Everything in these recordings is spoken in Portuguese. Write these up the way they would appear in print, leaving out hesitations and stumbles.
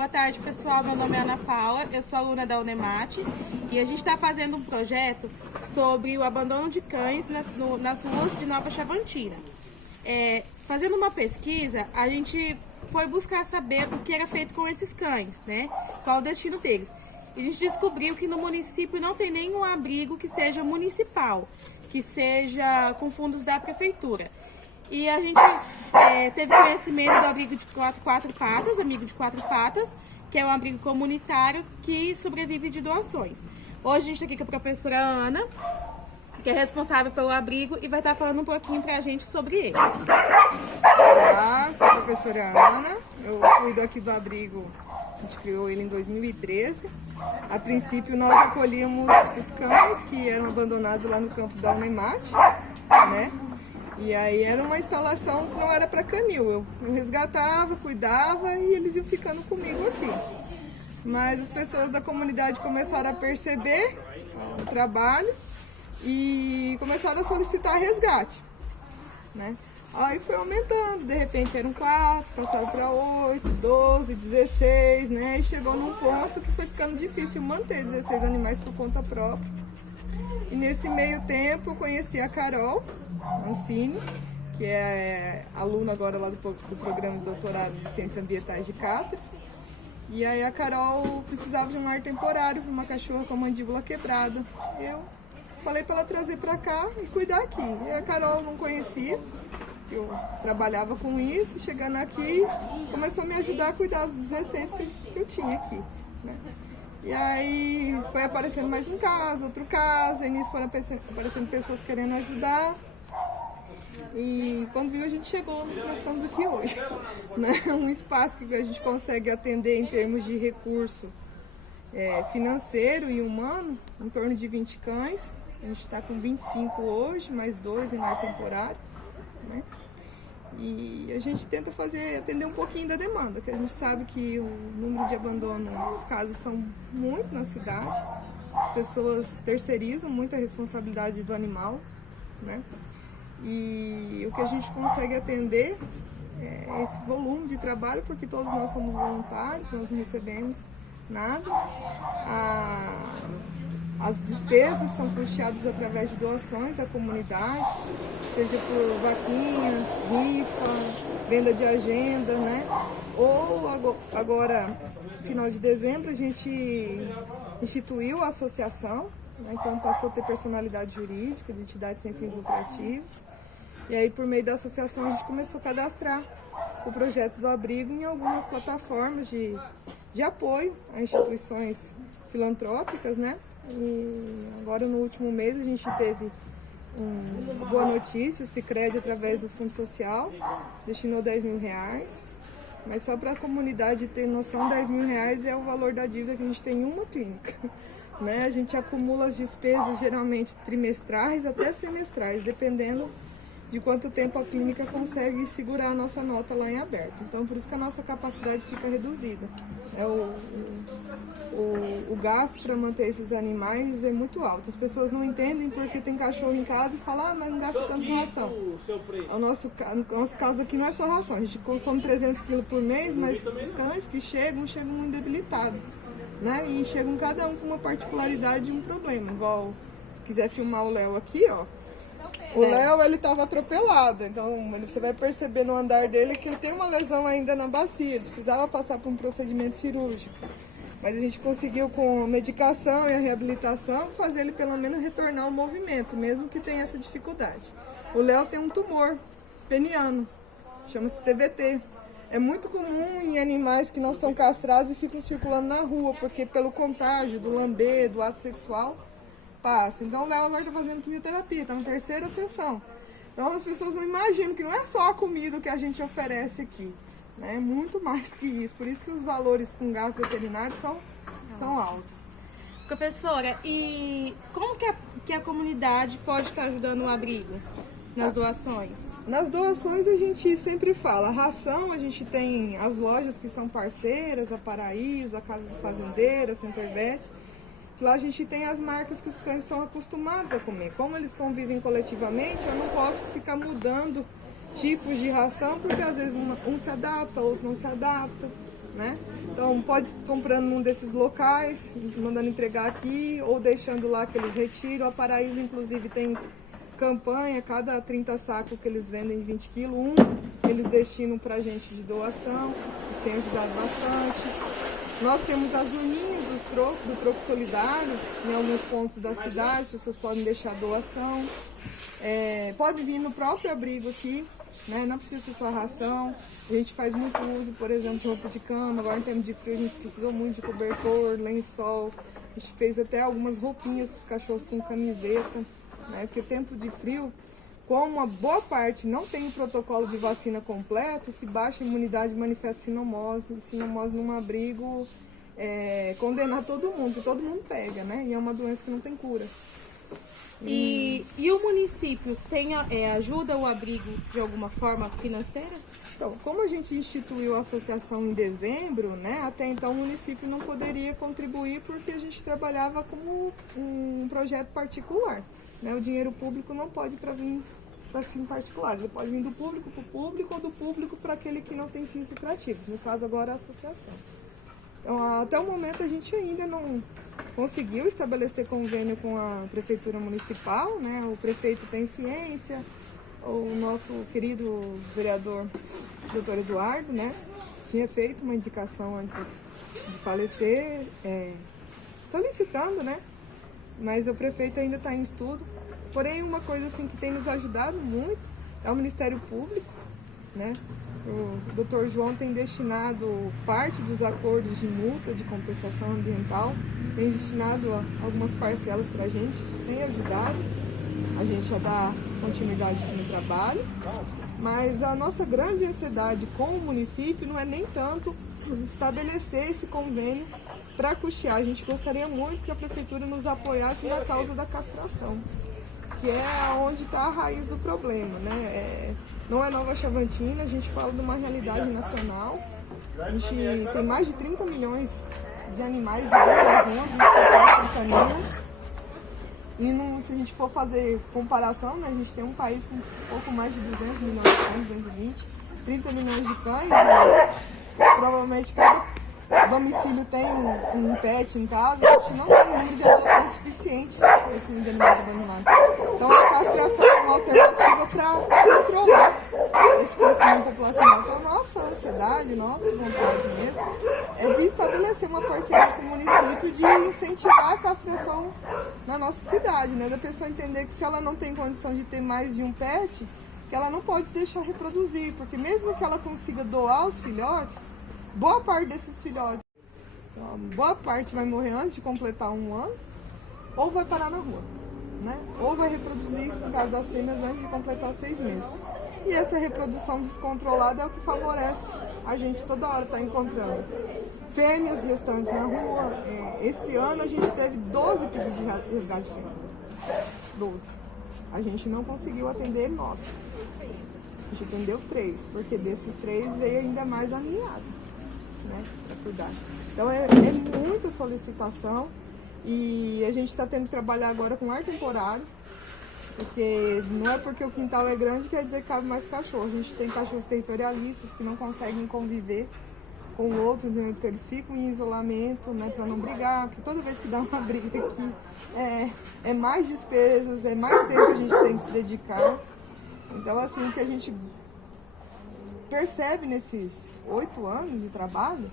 Boa tarde, pessoal. Meu nome é Ana Paula, eu sou aluna da Unemate e a gente está fazendo um projeto sobre o abandono de cães nas ruas de Nova Chavantina. Fazendo uma pesquisa, a gente foi buscar saber o que era feito com esses cães, né? Qual o destino deles. E a gente descobriu que no município não tem nenhum abrigo que seja municipal, que seja com fundos da prefeitura. E a gente teve conhecimento do abrigo de quatro patas, amigo de quatro patas, que é um abrigo comunitário que sobrevive de doações. Hoje a gente está aqui com a professora Ana, que é responsável pelo abrigo e vai estar falando um pouquinho para a gente sobre ele. Olá, sou a professora Ana, eu cuido aqui do abrigo, a gente criou ele em 2013. A princípio nós acolhíamos os cães que eram abandonados lá no campus da Unemate, né? E aí era uma instalação que não era para canil, eu resgatava, cuidava e eles iam ficando comigo aqui. Mas as pessoas da comunidade começaram a perceber o trabalho e começaram a solicitar resgate, né? Aí foi aumentando, de repente eram 4, passaram para 8, 12, 16, né? E chegou num ponto que foi ficando difícil manter 16 animais por conta própria. E nesse meio tempo eu conheci a Carol Mancini, que é aluna agora lá do programa de doutorado de Ciências Ambientais de Cáceres. E aí a Carol precisava de um lar temporário para uma cachorra com a mandíbula quebrada. Eu falei para ela trazer para cá e cuidar aqui. E a Carol não conhecia, eu trabalhava com isso, chegando aqui, começou a me ajudar a cuidar dos 16 que eu tinha aqui, né? E aí foi aparecendo mais um caso, outro caso, e nisso foram aparecendo pessoas querendo ajudar. E quando viu, a gente chegou, nós estamos aqui hoje, né? Um espaço que a gente consegue atender em termos de recurso financeiro e humano, em torno de 20 cães. A gente está com 25 hoje, mais 2 em lar temporário, né? E a gente tenta atender um pouquinho da demanda, que a gente sabe que o número de abandono, os casos são muito na cidade. As pessoas terceirizam muito a responsabilidade do animal, né? E o que a gente consegue atender é esse volume de trabalho, porque todos nós somos voluntários, nós não recebemos nada. As despesas são custeadas através de doações da comunidade, seja por vaquinhas, rifa, venda de agenda, né? Ou agora, final de dezembro, a gente instituiu a associação, né? Então passou a ter personalidade jurídica, de entidades sem fins lucrativos. E aí, por meio da associação, a gente começou a cadastrar o projeto do abrigo em algumas plataformas de apoio a instituições filantrópicas, né? E agora, no último mês, a gente teve uma boa notícia: o Sicredi, através do Fundo Social, destinou R$10 mil. Mas só para a comunidade ter noção, R$10 mil é o valor da dívida que a gente tem em uma clínica, né? A gente acumula as despesas, geralmente trimestrais até semestrais, dependendo de quanto tempo a clínica consegue segurar a nossa nota lá em aberto. Então, por isso que a nossa capacidade fica reduzida. O gasto para manter esses animais é muito alto. As pessoas não entendem porque tem cachorro em casa e falam, mas não gasta tanto ração. O nosso caso aqui não é só ração, a gente consome 300 quilos por mês, mas os cães que chegam muito debilitados, né? E chegam cada um com uma particularidade e um problema. Igual, se quiser filmar o Léo aqui, ó. O Léo, ele estava atropelado, então você vai perceber no andar dele que ele tem uma lesão ainda na bacia, ele precisava passar por um procedimento cirúrgico. Mas a gente conseguiu, com a medicação e a reabilitação, fazer ele pelo menos retornar ao movimento, mesmo que tenha essa dificuldade. O Léo tem um tumor peniano, chama-se TBT. É muito comum em animais que não são castrados e ficam circulando na rua, porque pelo contágio do lamber, do ato sexual, passa. Então o Léo agora está fazendo quimioterapia, está na 3ª sessão. Então as pessoas não imaginam que não é só a comida que a gente oferece aqui, né? É muito mais que isso. Por isso que os valores com gasto veterinário são altos. Professora, e como que a comunidade pode estar ajudando o abrigo nas doações? Nas doações a gente sempre fala, a ração, a gente tem as lojas que são parceiras, a Paraíso, a Casa do Fazendeiro, a Centervet. Lá a gente tem as marcas que os cães são acostumados a comer. Como eles convivem coletivamente, eu não posso ficar mudando tipos de ração, porque às vezes um se adapta, outro não se adapta, né? Então pode ir comprando num desses locais, mandando entregar aqui ou deixando lá que eles retiram. A Paraíso inclusive tem campanha, cada 30 sacos que eles vendem de 20 quilos, eles destinam pra gente de doação, isso tem ajudado bastante. Nós temos as luninhas do troco solidário, em alguns pontos da cidade, as pessoas podem deixar doação. Pode vir no próprio abrigo aqui, né? Não precisa ser só ração. A gente faz muito uso, por exemplo, de roupa de cama. Agora em termos de frio a gente precisou muito de cobertor, lençol. A gente fez até algumas roupinhas para os cachorros com camiseta, né? Porque tempo de frio, como uma boa parte não tem o protocolo de vacina completo, se baixa a imunidade manifesta sinomose. E sinomose num abrigo condenar todo mundo pega, né? E é uma doença que não tem cura. E o município ajuda o abrigo de alguma forma financeira? Então, como a gente instituiu a associação em dezembro, né, até então o município não poderia contribuir porque a gente trabalhava como um projeto particular, né? O dinheiro público não pode vir para fim particular, ele pode vir do público para o público ou do público para aquele que não tem fins lucrativos, no caso agora a associação. Então, até o momento a gente ainda não conseguiu estabelecer convênio com a prefeitura municipal, né? O prefeito tem ciência, o nosso querido vereador Dr. Eduardo, né, tinha feito uma indicação antes de falecer, solicitando, né, mas o prefeito ainda está em estudo. Porém, uma coisa assim que tem nos ajudado muito é o Ministério Público, né? O Dr. João tem destinado parte dos acordos de multa, de compensação ambiental, tem destinado algumas parcelas para a gente, isso tem ajudado a gente a dar continuidade aqui no trabalho, mas a nossa grande ansiedade com o município não é nem tanto estabelecer esse convênio para custear. A gente gostaria muito que a prefeitura nos apoiasse na causa da castração, que é onde está a raiz do problema, né? Não é Nova Chavantina, a gente fala de uma realidade nacional. A gente tem mais de 30 milhões de animais nas ruas, de população canina. E se a gente for fazer comparação, né, a gente tem um país com um pouco mais de 200 milhões de cães, 220, 30 milhões de cães, né? Provavelmente cada domicílio tem um pet em casa, a gente não tem um número de adotantes suficiente para esse número de animais abandonados. Então a castração é uma alternativa para controlar esse crescimento populacional. Então nossa ansiedade, nossa vontade mesmo é de estabelecer uma parceria com o município de incentivar a castração na nossa cidade, né? Da pessoa entender que se ela não tem condição de ter mais de um pet, que ela não pode deixar reproduzir, porque mesmo que ela consiga doar os filhotes, boa parte desses filhotes, boa parte vai morrer antes de completar 1 ano, ou vai parar na rua, né? Ou vai reproduzir, no caso das fêmeas, antes de completar 6 meses. E essa reprodução descontrolada é o que favorece a gente toda hora estar encontrando fêmeas gestantes na rua. Esse ano a gente teve 12 pedidos de resgate de fêmea. 12. A gente não conseguiu atender 9. A gente atendeu 3, porque desses 3 veio ainda mais a ninhada, né, para cuidar. Então é muita solicitação e a gente está tendo que trabalhar agora com ar temporário, porque não é porque o quintal é grande que quer dizer que cabe mais cachorro. A gente tem cachorros territorialistas que não conseguem conviver com outros, né, porque eles ficam em isolamento, né, para não brigar, porque toda vez que dá uma briga aqui é mais despesas, é mais tempo que a gente tem que se dedicar. Então assim, o que a gente percebe nesses 8 anos de trabalho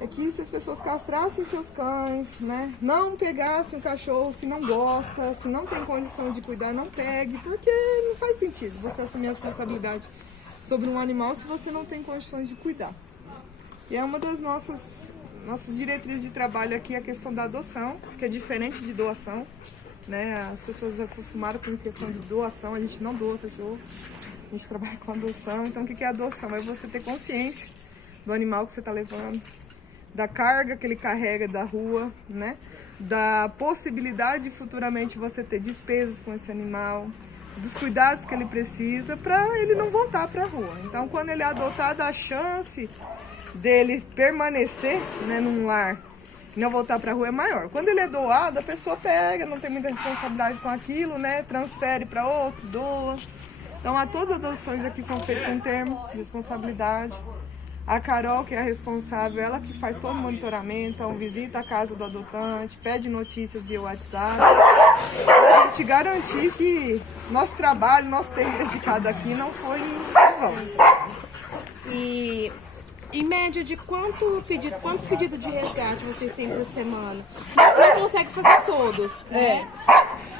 é que se as pessoas castrassem seus cães, né, não pegassem o cachorro se não gosta, se não tem condição de cuidar, não pegue, porque não faz sentido você assumir a responsabilidade sobre um animal se você não tem condições de cuidar. E é uma das nossas diretrizes de trabalho aqui a questão da adoção, que é diferente de doação, né? As pessoas acostumaram com a questão de doação, a gente não doa cachorro, a gente trabalha com adoção. Então o que é adoção? É você ter consciência do animal que você está levando, da carga que ele carrega da rua, né? Da possibilidade de futuramente você ter despesas com esse animal, dos cuidados que ele precisa para ele não voltar para a rua. Então quando ele é adotado, a chance dele permanecer, né, num lar e não voltar para a rua é maior. Quando ele é doado, a pessoa pega, não tem muita responsabilidade com aquilo, né, transfere para outro, doa. Então todas as adoções aqui são feitas com termo de responsabilidade. A Carol, que é a responsável, ela que faz todo o monitoramento, então visita a casa do adotante, pede notícias via WhatsApp, para a gente garantir que nosso trabalho, nosso tempo dedicado aqui não foi em vão. E em média de quantos pedidos de resgate vocês têm por semana? Não consegue fazer todos, né?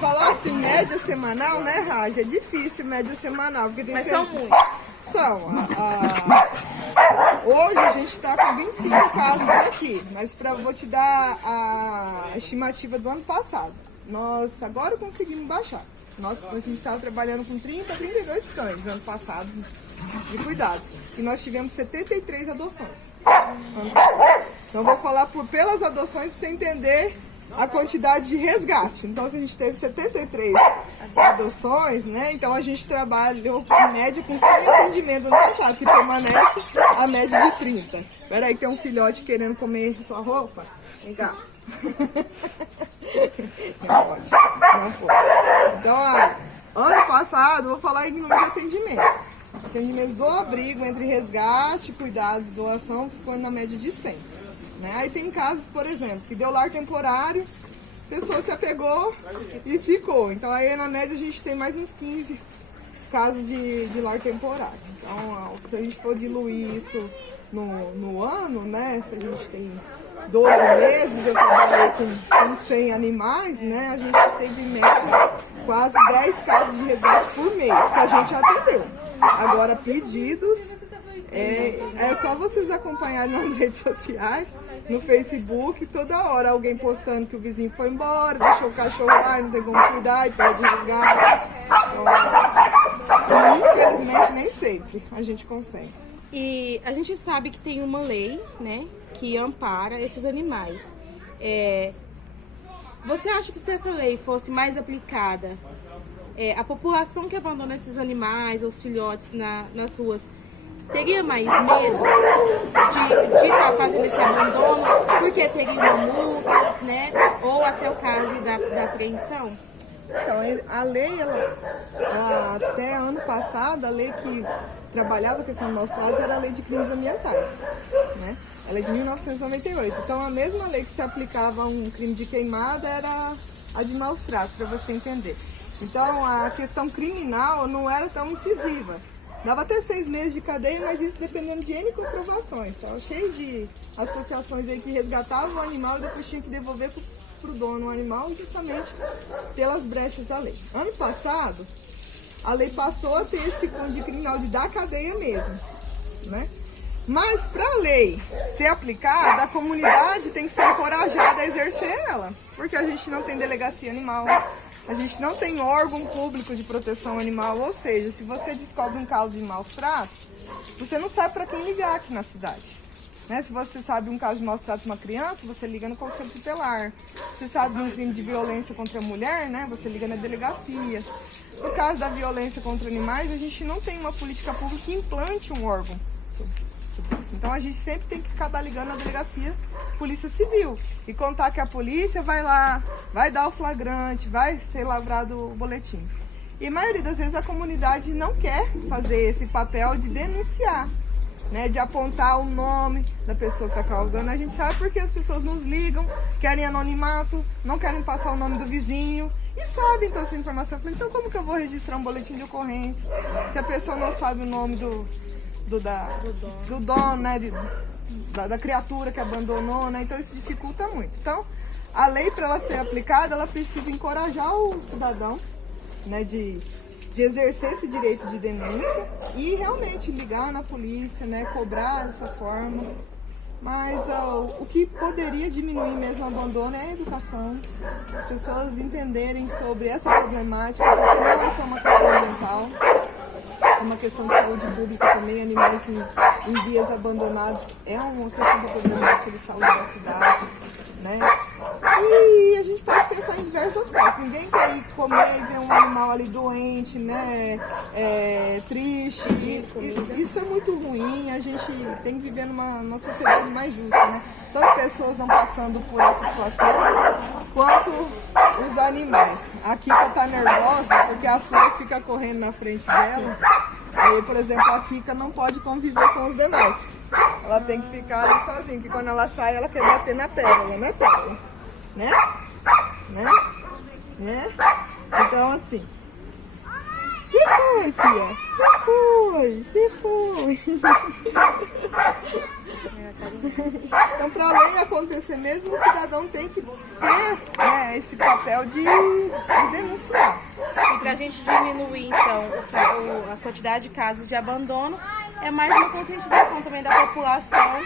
Falar assim, média semanal, né, Raja? É difícil média semanal, porque tem Mas são muitos. São. Hoje a gente está com 25 casos aqui, mas vou te dar a estimativa do ano passado. Nós agora conseguimos baixar. A gente estava trabalhando com 30 a 32 cães ano passado de cuidados. E nós tivemos 73 adoções. Então vou falar pelas adoções para você entender a quantidade de resgate. Então, se a gente teve 73 adoções, né? Então a gente trabalhou em média com 100 atendimentos no passado, que permanece a média de 30. Espera aí, tem um filhote querendo comer sua roupa? Vem cá. Não pode. Não pode. Então, ano passado, vou falar em número de atendimentos. Atendimento do abrigo entre resgate, cuidados e doação ficou na média de 100. Né? Aí tem casos, por exemplo, que deu lar temporário, a pessoa se apegou e ficou. Então aí na média a gente tem mais uns 15 casos de lar temporário. Então, se a gente for diluir isso no ano, né? Se a gente tem 12 meses, eu trabalhei com 100 animais, né? A gente teve em média quase 10 casos de resgate por mês que a gente atendeu. Agora, pedidos, é só vocês acompanharem nas redes sociais, no Facebook, toda hora alguém postando que o vizinho foi embora, deixou o cachorro lá e não tem como cuidar e pede resgate. Então, infelizmente, nem sempre a gente consegue. E a gente sabe que tem uma lei, né, que ampara esses animais. Você acha que se essa lei fosse mais aplicada, a população que abandona esses animais, os filhotes nas ruas, teria mais medo de estar fazendo esse abandono, porque teria uma multa, né? Ou até o caso da apreensão? Então, a lei, até ano passado, a lei que trabalhava a questão do maus tratos era a lei de crimes ambientais, né? Ela é de 1998. Então, a mesma lei que se aplicava a um crime de queimada era a de maus tratos, para você entender. Então, a questão criminal não era tão incisiva. Dava até 6 meses de cadeia, mas isso dependendo de N comprovações. Só cheio de associações aí que resgatavam o animal e depois tinha que devolver para o dono o animal, justamente pelas brechas da lei. Ano passado, a lei passou a ter esse cunho de criminal de dar cadeia mesmo, né? Mas para a lei ser aplicada, a comunidade tem que ser encorajada a exercer ela, porque a gente não tem delegacia animal, a gente não tem órgão público de proteção animal, ou seja, se você descobre um caso de maus tratos, você não sabe para quem ligar aqui na cidade. Né? Se você sabe um caso de maus tratos de uma criança, você liga no Conselho Tutelar. Se sabe de um crime de violência contra a mulher, né? Você liga na delegacia. No caso da violência contra animais, a gente não tem uma política pública que implante um órgão sobre isso. Então a gente sempre tem que acabar ligando na delegacia Polícia Civil e contar que a polícia vai lá, vai dar o flagrante, vai ser lavrado o boletim. E a maioria das vezes a comunidade não quer fazer esse papel de denunciar, né, de apontar o nome da pessoa que está causando. A gente sabe porque as pessoas nos ligam, querem anonimato, não querem passar o nome do vizinho e sabem então essa informação. Então como que eu vou registrar um boletim de ocorrência se a pessoa não sabe o nome do dono, né, da criatura que abandonou, né? Então isso dificulta muito. Então a lei, para ela ser aplicada, ela precisa encorajar o cidadão, né, de exercer esse direito de denúncia e realmente ligar na polícia, né, cobrar dessa forma. Mas o que poderia diminuir mesmo o abandono é a educação, as pessoas entenderem sobre essa problemática, porque não é só uma questão ambiental, é uma questão de saúde pública também. Animais em vias abandonados é uma questão problemática de saúde da cidade, né? E a gente pode pensar em diversos aspectos. Ninguém quer ir comer e ver um animal ali doente, né? Triste. Isso é muito ruim. A gente tem que viver numa sociedade mais justa, né? Tanto pessoas não passando por essa situação, quanto os animais. A Kika tá nervosa porque a Flor fica correndo na frente dela. Aí, por exemplo, a Kika não pode conviver com os demais. Ela tem que ficar ali sozinha, porque quando ela sai, ela quer bater na pérola, né, pérola? Né? Né? Então, assim... Que foi, filha? Que foi? Então, para além de acontecer mesmo, o cidadão tem que ter, né, esse papel de denunciar. E para a gente diminuir, então, a quantidade de casos de abandono, é mais uma conscientização também da população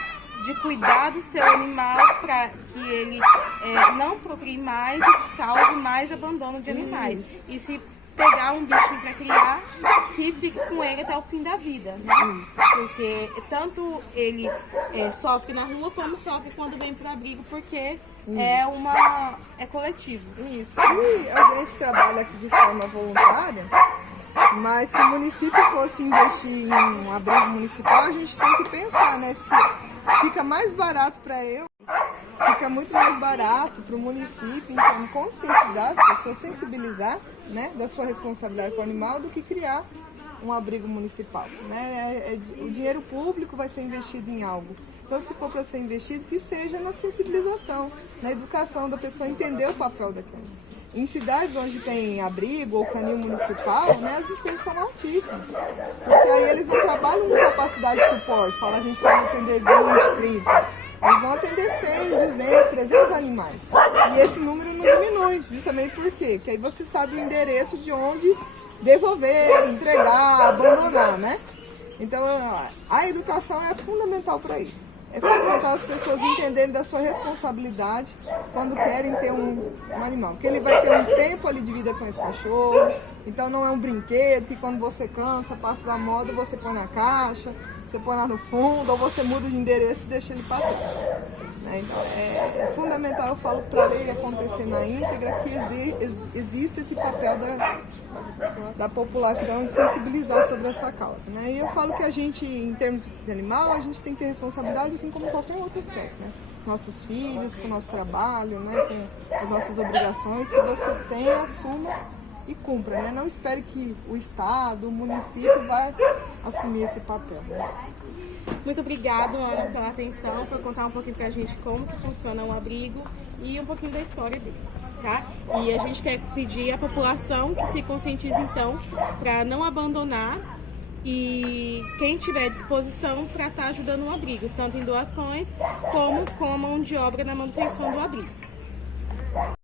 de cuidar do seu animal para que ele não procrie mais e cause mais abandono de animais. Isso. E se pegar um bichinho para criar, que fique com ele até o fim da vida, né? Isso. Porque tanto ele sofre na rua, como sofre quando vem para o abrigo, porque é coletivo. Isso. E a gente trabalha aqui de forma voluntária, mas se o município fosse investir em um abrigo municipal, a gente tem que pensar, né? Se fica mais barato para eu, fica muito mais barato para o município, então conscientizar as pessoas, sensibilizar, né, da sua responsabilidade com o animal, do que criar um abrigo municipal, né? O dinheiro público vai ser investido em algo. Então, se for para ser investido, que seja na sensibilização, na educação da pessoa entender o papel daquilo. Em cidades onde tem abrigo ou canil municipal, né, as despesas são altíssimas. Porque aí eles não trabalham com capacidade de suporte. Fala, a gente pode atender 20, 30. Eles vão atender 100, 200, 300 animais. E esse número não diminui, justamente por quê? Porque aí você sabe o endereço de onde devolver, entregar, abandonar, né? Então, a educação é fundamental para isso. É fundamental as pessoas entenderem da sua responsabilidade quando querem ter um animal. Porque ele vai ter um tempo ali de vida com esse cachorro. Então não é um brinquedo que quando você cansa, passa da moda, você põe na caixa, você põe lá no fundo, ou você muda de endereço e deixa ele para trás. Então, é fundamental, eu falo, para a lei acontecer na íntegra, que existe esse papel da população de sensibilizar sobre essa causa, né? E eu falo que a gente, em termos de animal, a gente tem que ter responsabilidade, assim como qualquer outro aspecto, né? Nossos filhos, com o nosso trabalho, né? Com as nossas obrigações. Se você tem, assuma e cumpra, né? Não espere que o Estado, o município vai assumir esse papel, né? Muito obrigado, Ana, pela atenção, por contar um pouquinho pra gente como que funciona o abrigo e um pouquinho da história dele, tá? E a gente quer pedir à população que se conscientize, então, para não abandonar, e quem tiver disposição para estar ajudando o abrigo, tanto em doações como com a mão de obra na manutenção do abrigo.